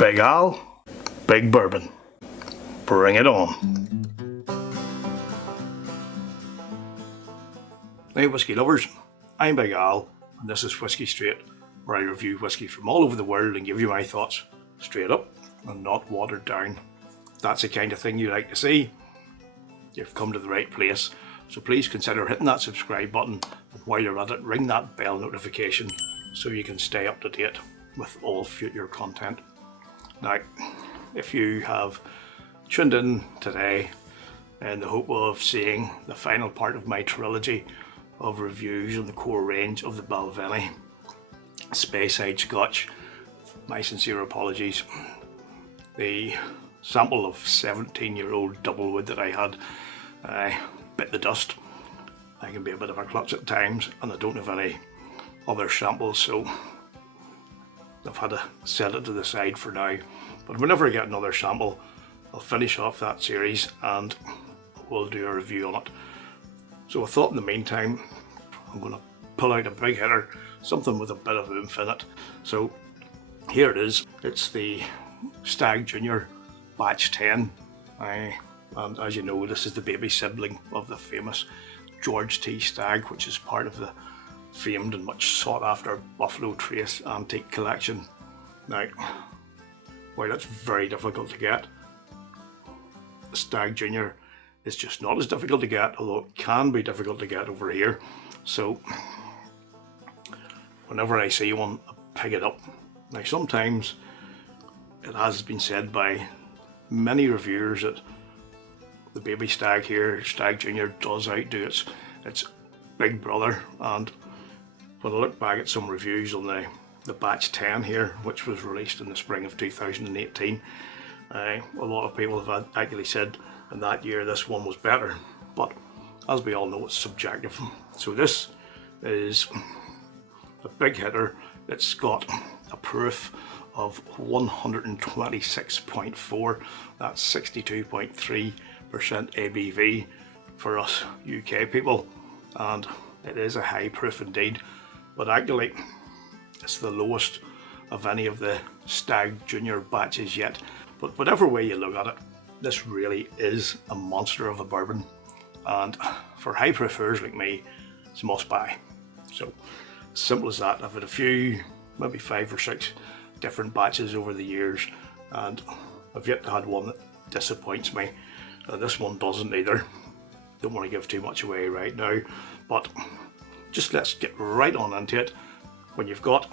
Big Al, Big Bourbon. Bring it on. Hey whiskey lovers, I'm Big Al and this is Whiskey Straight, where I review whiskey from all over the world and give you my thoughts straight up and not watered down. If that's the kind of thing you like to see, you've come to the right place. So please consider hitting that subscribe button, and while you're at it, ring that bell notification so you can stay up to date with all future content. Now, if you have tuned in today in the hope of seeing the final part of my trilogy of reviews on the core range of the Balvenie Speyside Scotch, my sincere apologies. The sample of 17-year-old Doublewood that I had bit the dust. I can be a bit of a klutz at times and I don't have any other samples, so I've had to set it to the side for now. But whenever I get another sample, I'll finish off that series and we'll do a review on it. So I thought in the meantime, I'm going to pull out a big hitter, something with a bit of oomph in it. So here it is. It's the Stagg Jr Batch 10. And as you know, this is the baby sibling of the famous George T. Stagg, which is part of the famed and much sought after Buffalo Trace antique collection. Now, while it's very difficult to get, the Stagg Jr is just not as difficult to get, although it can be difficult to get over here. So whenever I see one, I pick it up. Now sometimes it has been said by many reviewers that the baby stag here, Stagg Jr, does outdo its big brother. And when I look back at some reviews on the Batch 10 here, which was released in the spring of 2018, a lot of people have actually said in that year this one was better, but as we all know, it's subjective. So this is a big hitter. It's got a proof of 126.4, that's 62.3% ABV for us UK people, and it is a high proof indeed, but actually it's the lowest of any of the Stagg Jr batches yet. But whatever way you look at it, this really is a monster of a bourbon, and for high proofers like me, it's a must buy. So simple as that. I've had a few, maybe 5 or 6 different batches over the years, and I've yet to have one that disappoints me. This one doesn't either. Don't want to give too much away right now, but just let's get right on into it. When you've got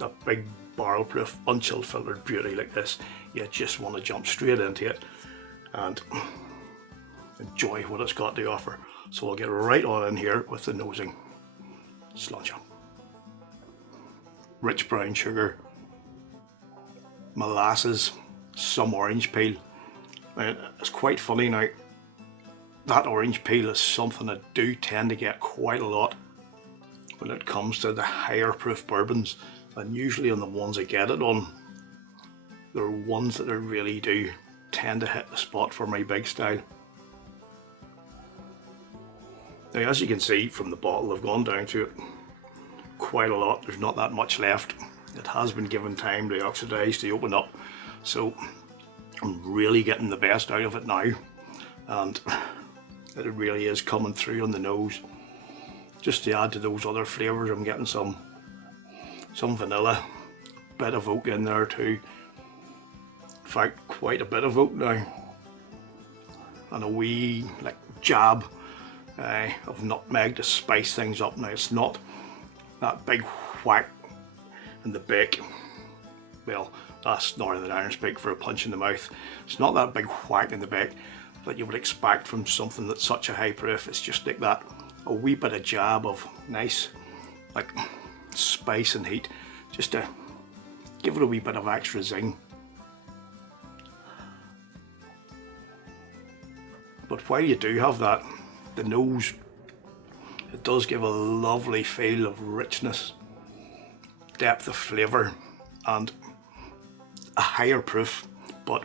a big barrel proof unchilled filtered beauty like this, you just want to jump straight into it and enjoy what it's got to offer. So we'll get right on in here with the nosing. Sláinte. Rich brown sugar, molasses, some orange peel. And it's quite funny now, that orange peel is something I do tend to get quite a lot when it comes to the higher proof bourbons, and usually on the ones I get it on, there are ones that I really do tend to hit the spot for my big style. Now, as you can see from the bottle, I've gone down to it quite a lot. There's not that much left. It has been given time to oxidize, to open up, so I'm really getting the best out of it now, and it really is coming through on the nose. Just to add to those other flavours, I'm getting some vanilla, a bit of oak in there too. In fact, quite a bit of oak now, and a wee jab of nutmeg to spice things up. Now it's not that big whack in the beak. Well, that's Northern Iron speak for a punch in the mouth. It's not that big whack in the beak that you would expect from something that's such a high proof. It's just like that, a wee bit of jab of nice spice and heat, just to give it a wee bit of extra zing. But while you do have that, the nose, it does give a lovely feel of richness, depth of flavour, and a higher proof. But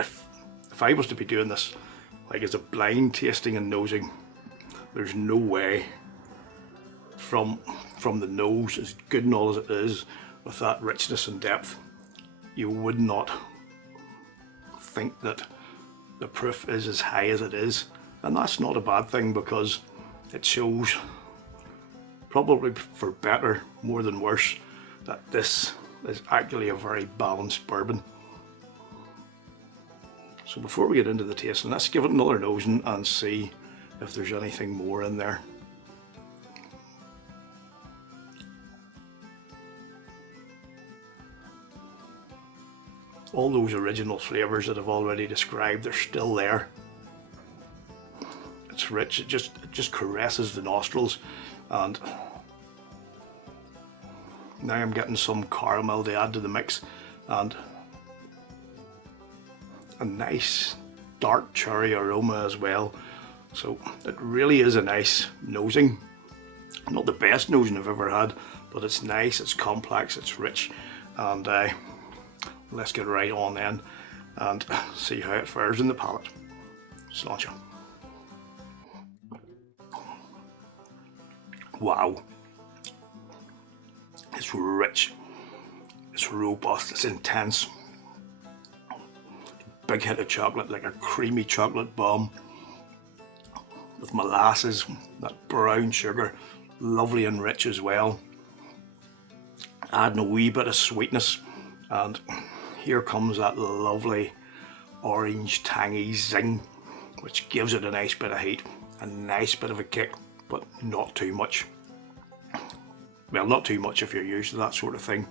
if I was to be doing this as a blind tasting and nosing, there's no way from the nose, as good and all as it is, with that richness and depth, you would not think that the proof is as high as it is, and that's not a bad thing, because it shows, probably for better more than worse, that this is actually a very balanced bourbon. So before we get into the tasting, let's give it another nosing and see if there's anything more in there. All those original flavours that I've already described, they're still there. It's rich, it just caresses the nostrils, and now I'm getting some caramel to add to the mix, and a nice dark cherry aroma as well. So it really is a nice nosing. Not the best nosing I've ever had, but it's nice, it's complex, it's rich, and let's get right on then and see how it fares in the palate. Sláinte. Wow. It's rich, it's robust, it's intense. Big hit of chocolate, like a creamy chocolate bomb with molasses, that brown sugar, lovely and rich as well. Adding a wee bit of sweetness, and here comes that lovely orange tangy zing, which gives it a nice bit of heat, a nice bit of a kick, but not too much. Well, not too much if you're used to that sort of thing.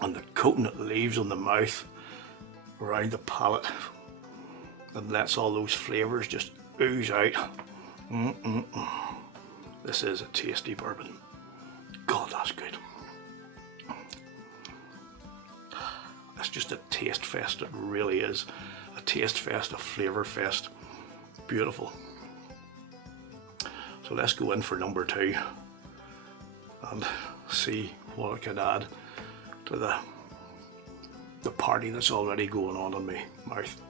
And the coating it leaves on the mouth, around the palate, and lets all those flavours just ooze out. This is a tasty bourbon. God, that's good. It's just a taste fest, it really is. A taste fest, a flavour fest. Beautiful. So let's go in for number 2 and see what I can add to the party that's already going on in my mouth.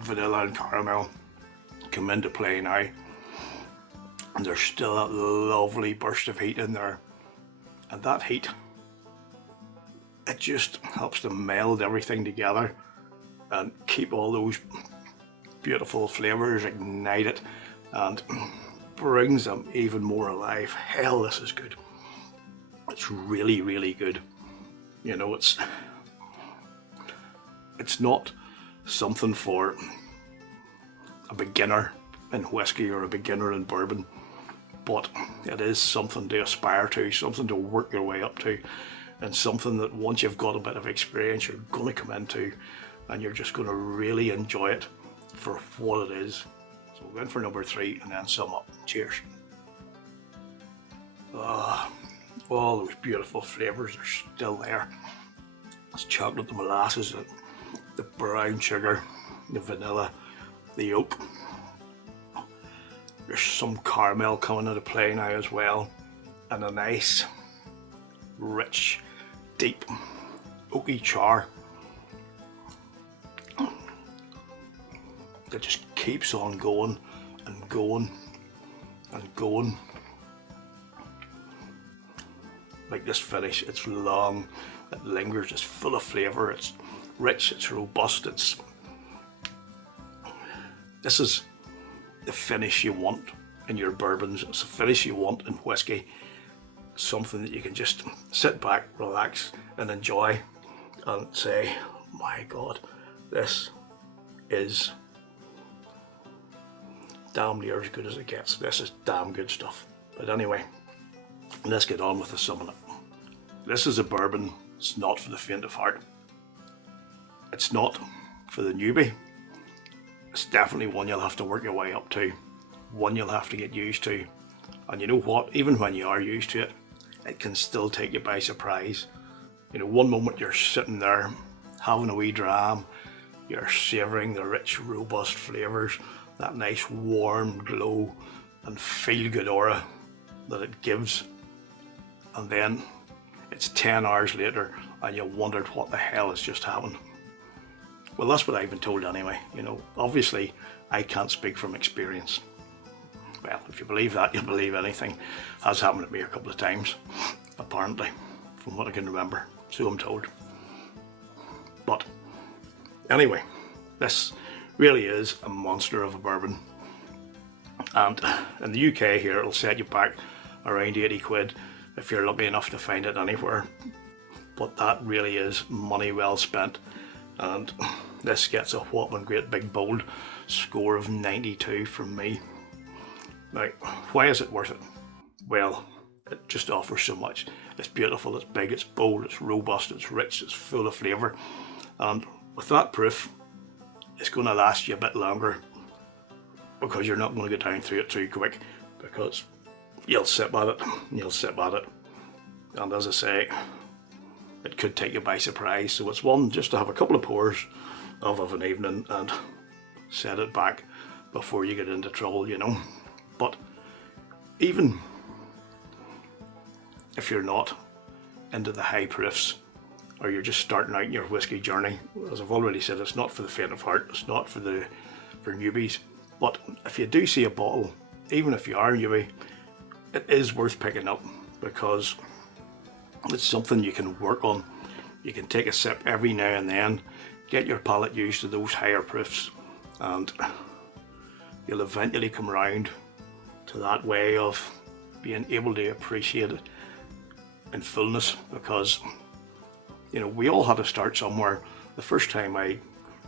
Vanilla and caramel come into play now, and there's still that lovely burst of heat in there, and that heat, it just helps to meld everything together and keep all those beautiful flavours ignited and brings them even more alive. Hell, this is good. It's really, really good. You know, it's not something for a beginner in whiskey or a beginner in bourbon, but it is something to aspire to, something to work your way up to, and something that once you've got a bit of experience, you're going to come into, and you're just going to really enjoy it for what it is. So we'll go in for number 3 and then sum up. Cheers. All those beautiful flavours are still there. It's chocolate, the molasses, the brown sugar, the vanilla, the oak. There's some caramel coming into play now as well, and a nice, rich, deep, oaky char that just keeps on going and going and going. Like this finish, it's long, it lingers, it's full of flavour, it's rich, it's robust, this is the finish you want in your bourbons, it's the finish you want in whiskey. Something that you can just sit back, relax and enjoy and say, my God, this is damn near as good as it gets. This is damn good stuff. But anyway, let's get on with the summing up. This is a bourbon, it's not for the faint of heart. It's not for the newbie. It's definitely one you'll have to work your way up to, one you'll have to get used to. And you know what, even when you are used to it, it can still take you by surprise. You know, one moment you're sitting there having a wee dram, you're savouring the rich, robust flavours, that nice warm glow and feel-good aura that it gives. And then it's 10 hours later and you wondered what the hell has just happened. Well, that's what I've been told anyway. You know, obviously I can't speak from experience. Well, if you believe that, you'll believe anything. Has happened to me a couple of times, apparently, from what I can remember. So I'm told. But anyway, this really is a monster of a bourbon. And in the UK here, it'll set you back around 80 quid if you're lucky enough to find it anywhere. But that really is money well spent. And this gets a whopping great big bold score of 92 from me. Now, why is it worth it? Well, it just offers so much. It's beautiful, it's big, it's bold, it's robust, it's rich, it's full of flavour. And with that proof, it's going to last you a bit longer, because you're not going to get down through it too quick, because you'll sip at it, and you'll sip at it. And as I say, it could take you by surprise. So it's one just to have a couple of pours of an evening and set it back before you get into trouble, you know. But even if you're not into the high proofs, or you're just starting out in your whiskey journey, as I've already said, it's not for the faint of heart, it's not for newbies. But if you do see a bottle, even if you are a newbie, it is worth picking up, because it's something you can work on. You can take a sip every now and then, get your palate used to those higher proofs, and you'll eventually come around to that way of being able to appreciate it in fullness. Because, you know, we all had to start somewhere. The first time I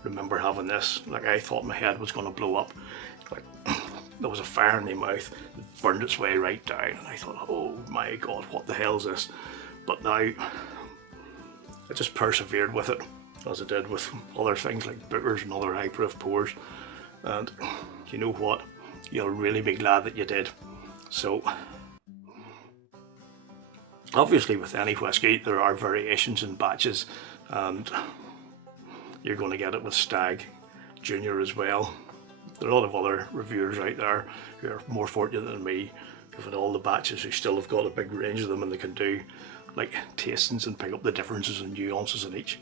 remember having this, like, I thought my head was going to blow up. Like, there was a fire in my mouth, it burned its way right down, and I thought, oh my god, what the hell is this? But now, I just persevered with it, as I did with other things like Booker's and other high proof pours. And you know what? You'll really be glad that you did. So, obviously with any whiskey, there are variations in batches, and you're going to get it with Stagg Jr as well. There are a lot of other reviewers out there who are more fortunate than me, who've had all the batches, who still have got a big range of them, and they can do like tastings and pick up the differences and nuances in each.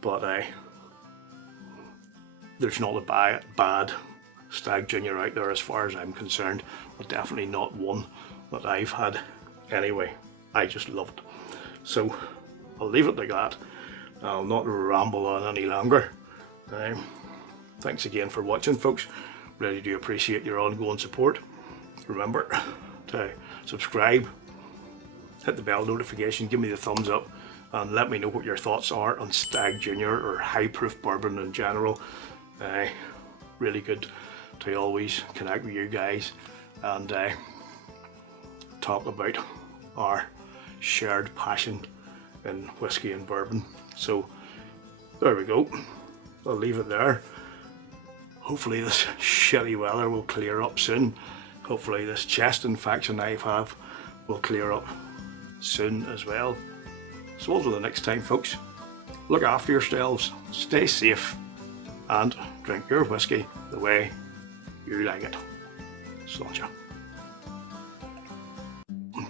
But there's not a bad Stagg Jr out there as far as I'm concerned, but definitely not one that I've had. Anyway, I just love it. So I'll leave it like that. I'll not ramble on any longer. Thanks again for watching, folks. Really do appreciate your ongoing support. Remember to subscribe, hit the bell notification, give me the thumbs up, and let me know what your thoughts are on Stagg Jr or high proof bourbon in general. Really good to always connect with you guys and talk about our shared passion in whiskey and bourbon. So there we go, I'll leave it there. Hopefully this shitty weather will clear up soon. Hopefully this chest infection I have will clear up soon as well. So until the next time, folks, look after yourselves, stay safe, and drink your whiskey the way you like it. Sláinte.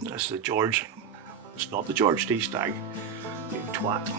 That's the George. It's not the George T. Stagg, you twat.